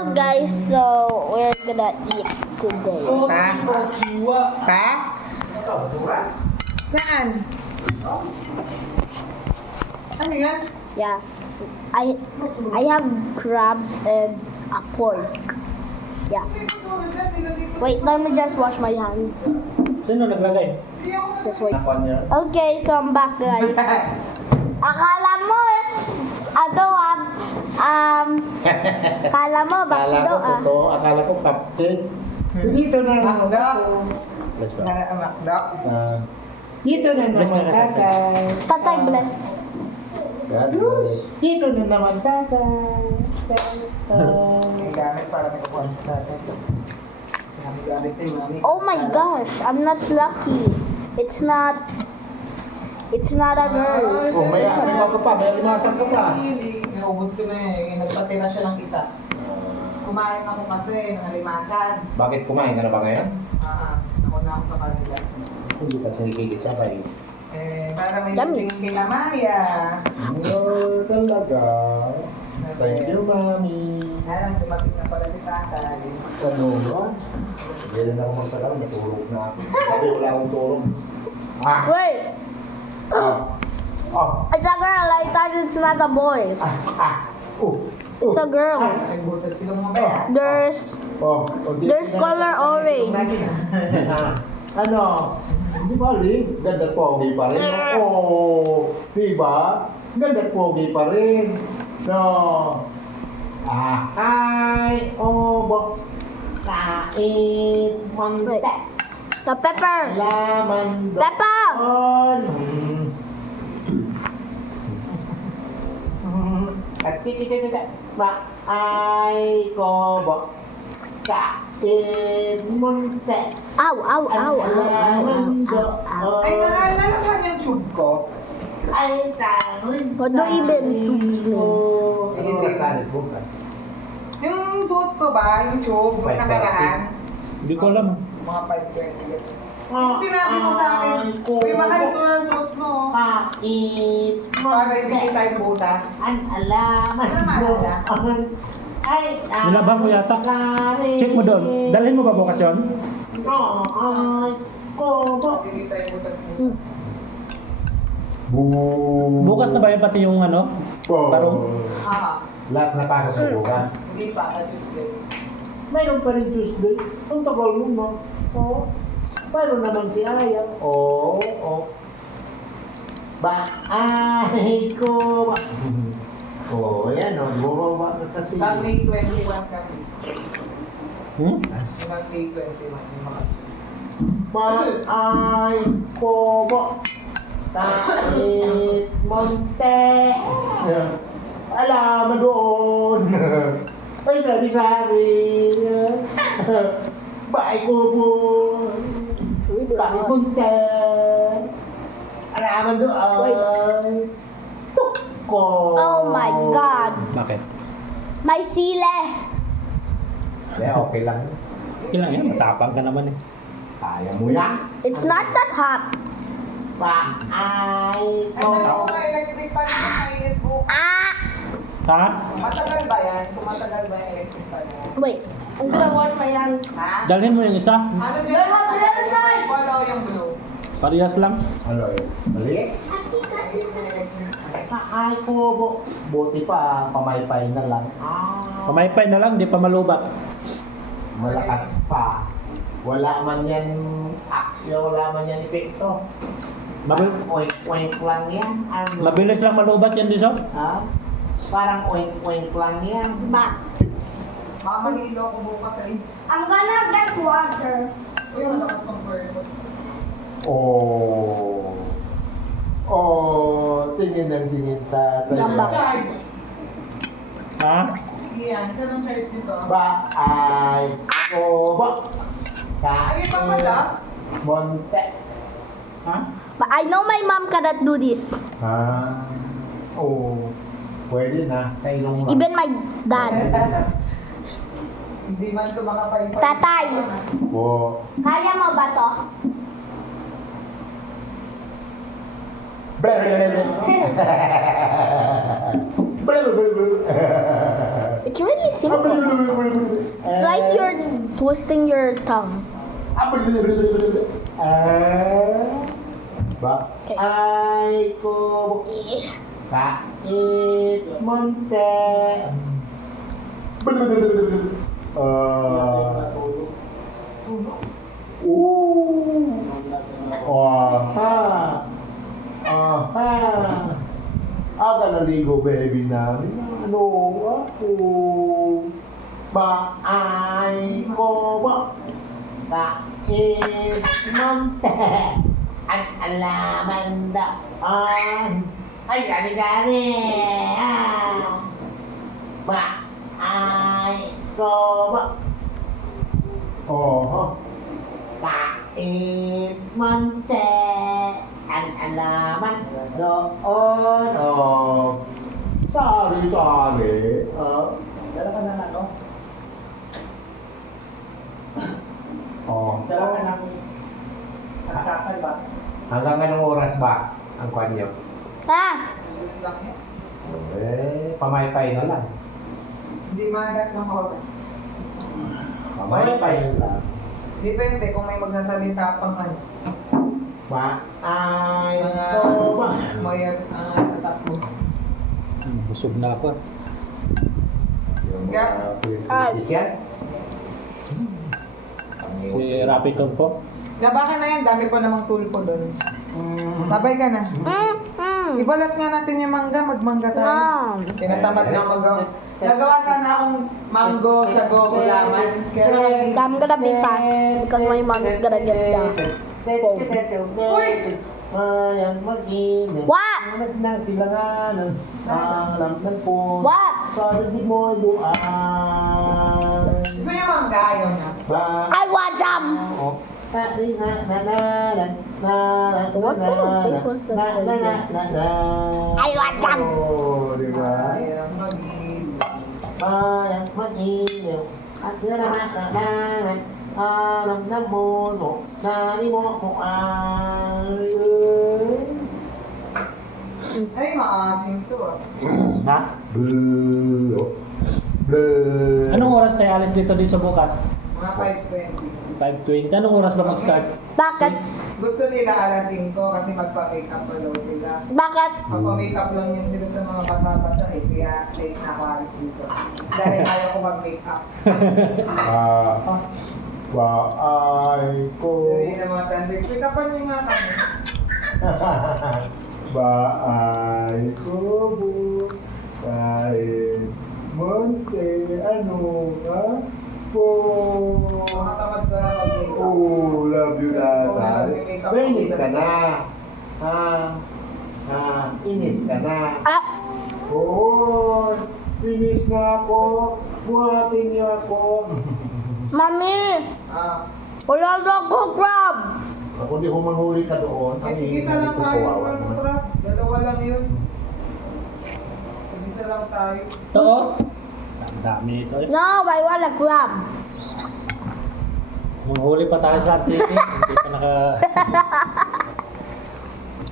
Hello guys, so we're gonna eat today. Pa? Saan? Ano yan? Yeah, I have crabs and a pork. Yeah. Wait, let me just wash my hands. Sino naglagay? Just wait. Okay, so I'm back guys. Akala mo akala mo Akala bakdo ko totoo, akala ko cupcake. Dito na naman Makdo. Bless ba? Makdo. Dito na Bless naman ka, tatay. Tatay bless. God bless. Dito na naman tatay. May gamit para may kukuha sa natin. May gamit tayo, mami. Oh my gosh, I'm not lucky. It's not a girl. Oh, may ka pa, may alimasang ka pa. Naubos ko na eh. Nagpatira siya ng isa. Kumain ako kasi ng halimasan. Bakit kumain ka na ba ngayon? Ako na ako sa kanila. Hindi ka sinigigit pa eh. Para may Yummy. tingin kay na Maria. Oh, talaga. Thank you, mami. Alam, dumating na pala si tatay. Ano ba? Hindi rin ako magtalaw, natulog na ako. Sabi wala akong tulog. Ah! Wait, Ah! Oh! it's a girl. I thought it's not a boy. Ah! Ah! Oh! It's a girl. Nagbutas sila mga baya. There's color orange. Ah, ano? Hindi ba, Ling? Ganda pogi pa rin. Oh, diba? Ganda pogi pa rin. No. Ah, ay, obo. Kait, monte. The pepper. Laman Peppa! doon. At kikikikik. Ma, ay, kobo. Kait, monte. Ow, ow, ow, ow, ow, ow, ow. Ay, nalalaman yung tube ko. Ay, tanong. What do even choose means? Bukas na, bukas. Yung suot ko ba, yung tube, yung nakaraan, Hindi ko alam. mga 5:20. Yung sinabi mo sa akin, uy, mahal ko na suot mo. Kait, Para hindi tayo butas. An alaman Ano naman, mo. ala? Ay, Nilabang ko yata. Check mo doon. Dalhin mo ba bukas yun? Ay, kobo. Hindi tayo butas. Bukas na ba yun pati yung ano? Barong? Last na pa ako sa bukas. Hindi pa, Tuesday. Mayroon pa rin Tuesday. Ang tagal mo no? Oo. Mayroon naman si Aya. Oo, oo. Ba, ay ko. Oo, yan o. Bumaba ka kasi. Pag May 21 kami. Hmm? Pag May 21 yung mga. Ba, ay ko. Kahit monte. Alaman doon. Ay, sari-sari. Baay ko po. Kahit monte. Alaman doon. Tukko. Oh my God. Bakit? My sile. Okay lang. Ilang yan? Matapang ka naman eh. Kaya mo yan. It's not that hot. Baay Ay, ko. dalawa ka electric pan yung mainit po. Ah! Ha? Matagal ba yan? Kung matagal ba yung electric pan mo? Wait, I'm gonna wash my hands. Ha? Dalhin mo yung isa. Ano dyan? Dalawa pa yan, Sai! Wala ko yung blue. Parehas lang. Ano yun? Mali? Ay ko. Buti pa, pamaypay na lang. Pamaypay na lang, di pa malubat. Malakas pa. Wala man yan aksyon, wala man yan epekto. Oink-oink lang yan. Ano? Mabilis lang malubat yan, Diso. Ha? Parang oink-oink lang yan. Ba? Mamahilo ako bukas sa inyo. I'm gonna get water. Uy, malakas pang purple. Oh. Oh, tingin ng tingin tatay. Lambak. Charge. Ha? Iyan, saan ang charge nito? Ba ay ko. Ay, iba pala. Monte. Ha? But I know my mom cannot do this. Ah. Oh. Pwede na. Sa ilong lang. Even my dad. Hindi man ito makapaypay. Tatay. Oh. Kaya mo ba to? Blablabla. It's really simple. It's like you're twisting your tongue. Ba? Okay. Ay ko Kait monte. Aha. Aha. Aga naligo baby namin. Ano ako? Ba ay ko ba? Kait monte. At alaman daan. Ay, gani-gani. Ba, ay, ko, ba. Oh, kait mante. At alaman doon. Oh, sorry. Dala ka na ano? Oh. Dala ka ng saksakan ba? Hanggang anong oras ba ang kwan niyo? Ah! Lang yan. Pamaypay na lang. Hindi mahanap ng oras. Pamaypay na lang. Depende kung may magsasalita pang ano. Ba, ay, Mga ko, ba. mayat tatakbo. Busog na ako. Yung Ga- Philippines yan? Si Rapid po. Labakan na yan, dami pa namang tulpo doon. Babay ka na. Ibalat nga natin yung mangga, magmangga tayo. Mom. Tinatamad na magawa. Nagawa sana akong mango sa gulaman. Kaya I'm gonna be fast because my mom is gonna get down. Mayang mag-init. What? Mas nang silanganan. Alam ng po. What? Sabi mo doon. gusto niyo mangga, ayaw na. I want some! I want some! Oh, di ba? Ayaw mag-ibig. Mayang mag-init. At naman alam na mo, nani mo kung Ay, maasim to ah. Ha? Blue. Blue. Anong oras tayo alis dito sa bukas? Mga 5:20. 5:20. Anong oras ba mag-start? Bakit? Gusto nila alas 5 kasi magpa-makeup pa daw sila. Bakit? Magpa-makeup lang yun sila sa mga bata-bata eh. Kaya late na ako alis dito. Dahil ayaw ko mag-makeup. Baay ko. Hindi na mga tandig. Make-upan niyo nga kami. Baay ko bu. Kahit monte ano ka po. Mga tamad ko na mag-makeup. Oh, love you tatay. Inis ka na. Inis ka na. Ah! Oo, inis na ako. Buhatin niyo ako. Mami! Ah, Wala na ako crab! Kung di humahuli ka doon, ang isa lang ito, tayo. kawawa Ano naman. ba? Dalawa lang yun. Isa lang tayo. Ito oh. Ang dami ito eh. No, I want a crab. Manghuli pa tayo sa TV. Hindi pa naka...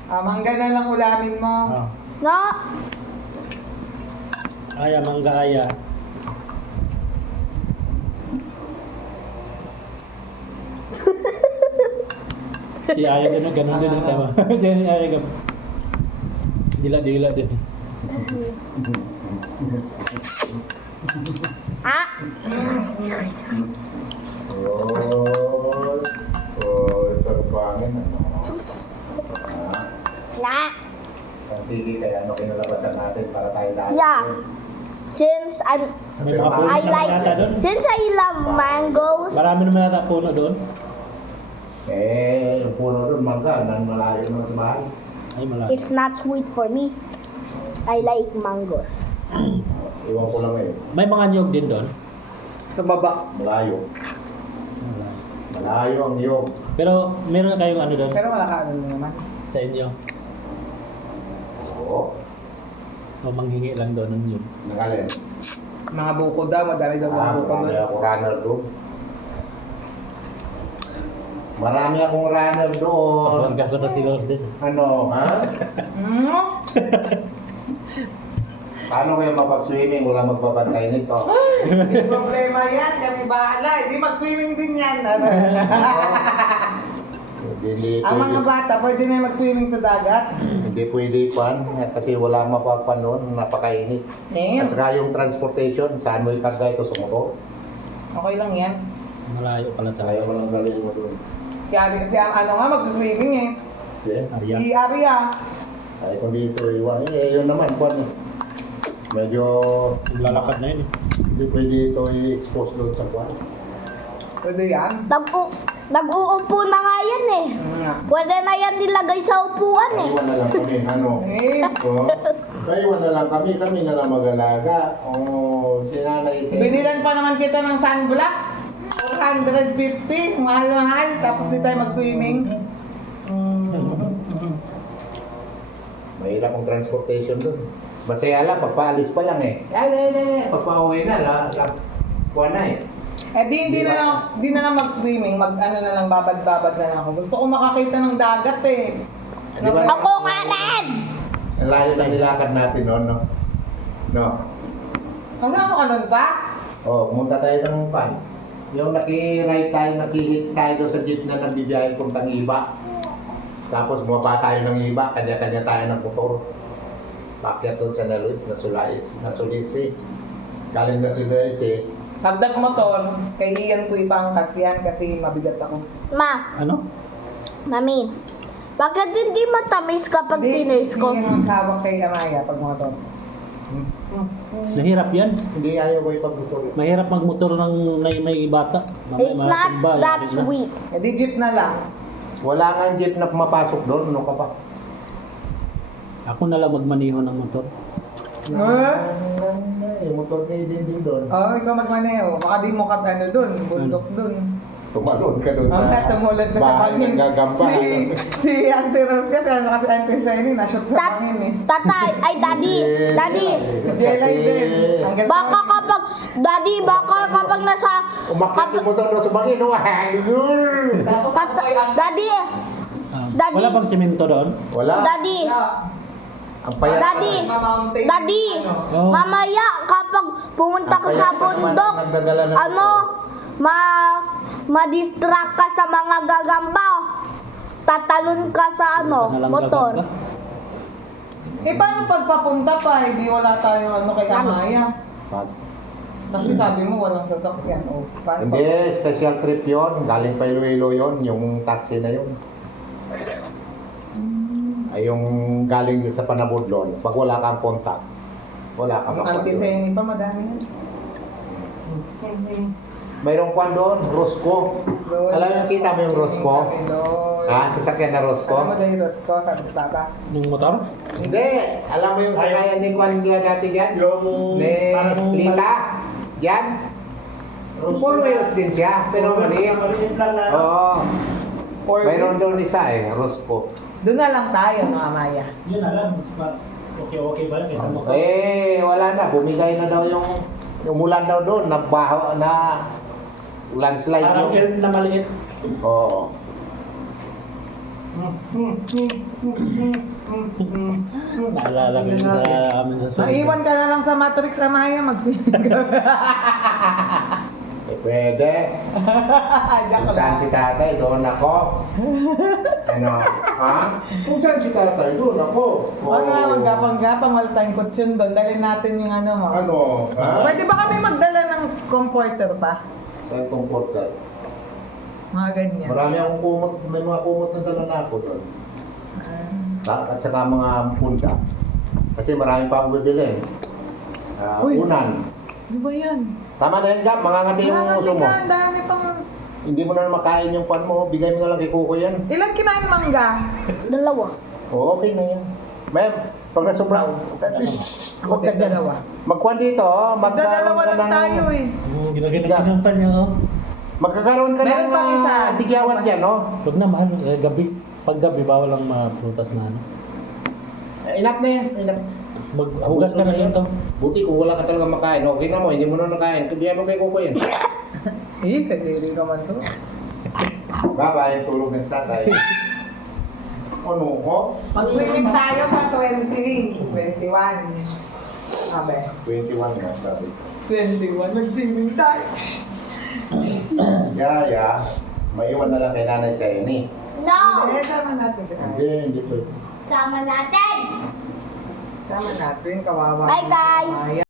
Mangga na lang ulamin mo. Ah. No? Aya, mangga aya. Si Aya ganun din tama. Si Aya ganun. Dila din. Ah! Isang pangin. Na! Sa TV kaya ano kinalabasan natin para tayo lahat. Yeah. Since May mga puno I naman yata doon. since I love mangoes, Marami naman yata puno doon. Yung puno doon, mangga, malayo naman sa bahay. Ay, malaki. it's not sweet for me. I like mangoes. Iwan ko lang eh. May mga niyog din doon. Sa baba. Malayo. Wala. Malayo ang niyog. Pero meron na kayong ano doon Pero makakaano naman. sa inyo. Oo. O manghingi lang doon ng niyog. Nakalin. Mga buko daw, madali daw mga buko Marami doon. akong runner doon. Marami akong runner doon. Kapag ko na si Lord din. Ano, ha? Paano kaya mapag-swimming? Wala magbabantay nito. Hindi problema yan, kami bahala. Hindi mag-swimming din yan. Hindi Ang mga pwede, bata, pwede na mag-swimming sa dagat. hindi pwede pan kasi wala mapapanon, napakainit. At saka yung transportation, saan mo ikarga ito sa motor? Okay lang yan. Malayo pala Kaya tayo. mo lang galing mo doon. Si Ari kasi ano nga, mag-swimming eh. Kasi, Arya. Si Aria. ay kung dito iwan, yun naman, pan. Medyo, Lalakad na yun eh. hindi pwede ito i-expose doon sa kwan. Pwede yan. Nag-uupo na nga yan eh. Pwede na yan nilagay sa upuan eh. Iwan na lang kami, ano? Eh, Iwan na lang kami na lang mag-alaga. O, si nanay si... binilan pa naman kita ng sunblock. 450, mahal-mahal. Tapos di tayo mag-swimming. Mahirap ang transportation doon. Masaya lang, pagpaalis pa lang eh. Pagpa-uwi na, kuha na eh. Eh di na lang mag-swimming, ano na lang, babad-babad na lang ako. Gusto ko makakita ng dagat eh. Di ba? Ako nga rin! Ang layo na nilakad natin noon, no? No? Kasama ka nun ba? Oh, pumunta tayo ng pan. Yung naki-ride tayo, naki-hits tayo doon sa jeep na nagbibiyahe puntang iba. Tapos bumaba tayo ng iba, kanya-kanya tayo ng motor. Pakyat doon sa Naluis, Nasulisi. Galing na si Luisi. Hagdag motor, kay Ian ko ipangkas yan kasi mabigat ako. Ma, Ano? mami, bakit hindi matamis kapag tinaste ko? Hindi yan maghawak kay Amaya pag motor. Mahirap yan. Hindi ayaw ko ipagmotor. Mahirap magmotor ng may bata. It's not matumba, that yari na. sweet. Eh di jeep na lang. Wala nga jeep na pumapasok doon, ano ka pa? Ako na lang magmaniho ng motor. Yung motor niya din doon. Oh, ikaw magmaneho. Baka di mo ka ano dun, bundok dun. Tumalon ka doon sa Okay, tumulad ka sa bahay bangin. ng gagamba. Si Auntie Rose kasi, ano kasi Auntie Shiny, na-shoot sa Tat bangin eh. tatay, ay daddy, daddy. Jelay din. Ang ganda. Baka kapag, daddy, baka kapag nasa, Umakit yung motor doon sa bangin. Tapos ako kay Auntie. daddy, Daddy. Wala bang simento doon? Wala. daddy, Ang payat. Daddy. Ma-mountain. daddy, Oh. mamaya kapag pumunta ka sa bundok, Nagdadala ng ano, ma-distract ka sa mga gagamba, tatalon ka sa ano, Wala na lang motor. gagamba. Eh, paano pagpapunta pa? Hindi wala tayong ano kay Amaya. Kasi sabi mo walang sasakyan. Oh, paano Hindi, special trip yon. Galing pa Iloilo yon, yung taxi na yon. Ay yung galing sa Panabudlon. Pag wala kang contact, wala kang Ang Auntie Shiny pa, madami yan. Mayroong kwan doon, Rosco. Lord, Alam mo, kita mo yung Rosco? sabi, Lord. Ha? Sasakyan na Alam mo Rosco? dahil Rosco, sabi ni Papa. Yung motor? Hindi. Alam mo yung sakayan ni Kwan nila dati yan? Yung Ni parang Lita? Yan? Four wheels din siya, pero maliit. Maliit lang na. Oo. Four Mayroon wheels. doon isa eh, Rosco. Doon na lang tayo, no, Amaya. Yun na lang. Okay ba lang kaysa motor? Eh, wala na. Bumigay na daw yung umulan daw doon. Nabaho na landslide Parang yung... na maliit. Oo. Naalala ko yun sa amin sa Subic. Maiwan ka na lang sa Matrix, Amaya, mag-swimming ka. Eh, pwede. Kung saan si tatay, doon ako. Ano? Ha? Kung saan si tatay, doon ako. Oo nga, maggapang-gapang, wala tayong kutsyon doon. Dalhin natin yung ano mo. Ano? Ha? Pwede ba kami magdala ng comforter pa? Saan comforter? Mga ganyan. Marami akong kumot, may mga kumot na dala na ako doon. At saka mga punda. Kasi marami pa akong bibili. Uy. Unan. Di ba yan? Tama na yan, Gab. Mga ngati yung uso mo. Ang dami pang... Hindi mo na makain yung pan mo. Bigay mo na lang kay Kuko yan. Ilan kinain mangga? Dalawa. Oo, okay na yan. Ma'am, pag nasobra, huwag ka dyan. Dalawa. Magkuhan dito, Magdadalawa lang tayo eh. Ginaganan pa niya, oh. Magkakaroon ka Meron ng pang isa. tigyawan dyan, no? Huwag na, mahal. Gabi. Pag gabi, bawal lang maprutas na ano. Enough na yan, enough. Maghugas ka na dito. Buti kung wala ka talaga makain. Okay na mo, hindi mo na nakain. Bigyan mo kay Kuko yan. Eh, kadiri naman to. Bye-bye, tulog ng tatay. Ano ko? Mag-swimming tayo sa 21. Abe. 21 nga sabi. 21. Nag-saving tayo. Yaya, maiwan na lang kay nanay sa ini. No! Hindi, sama natin. Hindi pwede. Sama natin! Sama natin, kawawa. Bye, guys. Ayan.